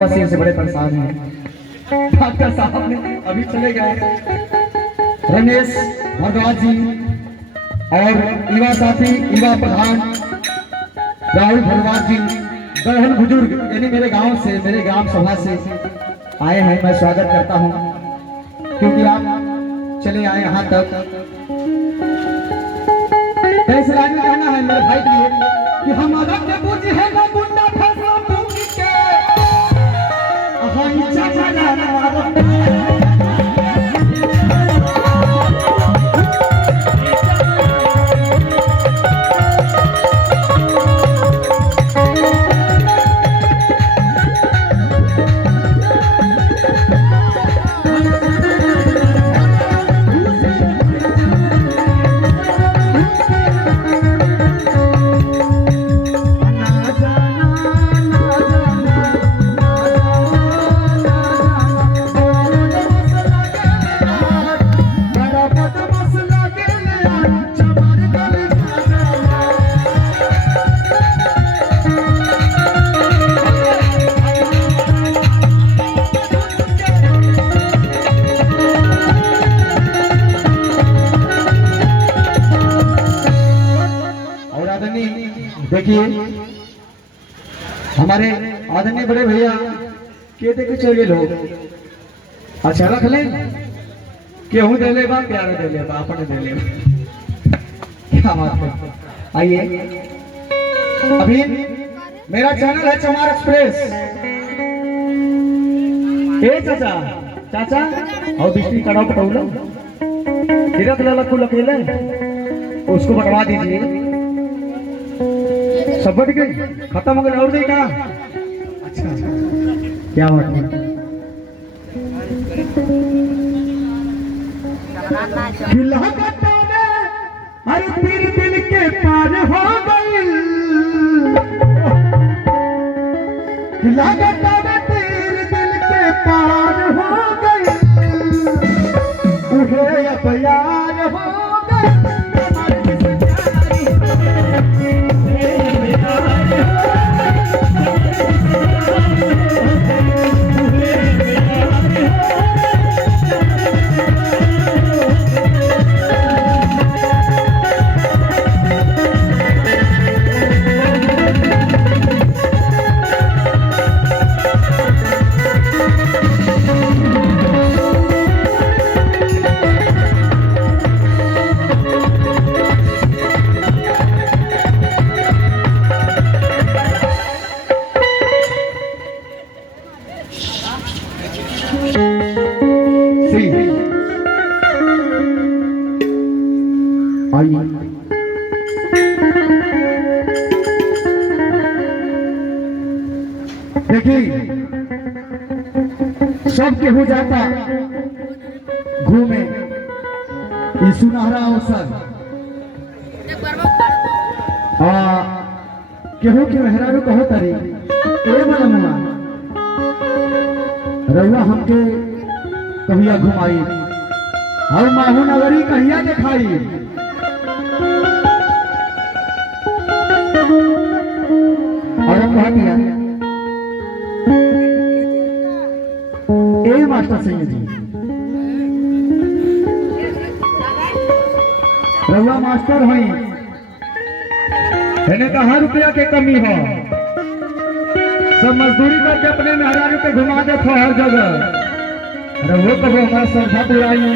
वसीर से बड़े परेशान हैं। डॉक्टर साहब ने अभी चले गए। रमेश भारद्वाज जी और युवा साथी युवा प्रधान राहुल भारद्वाज जी बहन बुजुर्ग यानी मेरे गांव से, मेरे ग्राम सभा से आए हैं। मैं स्वागत करता हूं क्योंकि आप चले आए यहाँ तक। कैसे लाइन में कहना है मेरे भाई के लिए कि हमारा के बुझ है ना गुंडा फैसला पूछ के हां चाचा जाना देखिए हमारे आदरणीय बड़े भैया के देखे चले लोग अच्छा रख ले केहू दे ले बा प्यार दे ले बा अपने दे ले क्या बात है। आइए अभी मेरा चैनल है चमार एक्सप्रेस। ए चाचा चाचा और बिजली कड़ाव पटौला तिरक ललक लकेले उसको बटवा दीजिए। सब बढ़ गई खत्म हो गई और नहीं का। अच्छा क्या बात है। खिला कटावे हर तीर दिल के पार हो गई। खिला कटावे तीर दिल के पार हो गई। उहे अब यार हो गई। देखिए सब केहू जाता घूमे ये सुनहरा अवसर केहू के मेहरारू कहो तरी ए मनमुआ रउआ हमके कहिया घुमाई हम माहू नगरी कहिया दिखाई। और हम कहा दिया ए मास्टर सिंह जी रउआ मास्टर हई इन्हें तो हर रुपया के कमी हो। सब मजदूरी करके अपने मेहरारू पे घुमा देते हर जगह। अरे वो कभी हमारा सरसा बुराई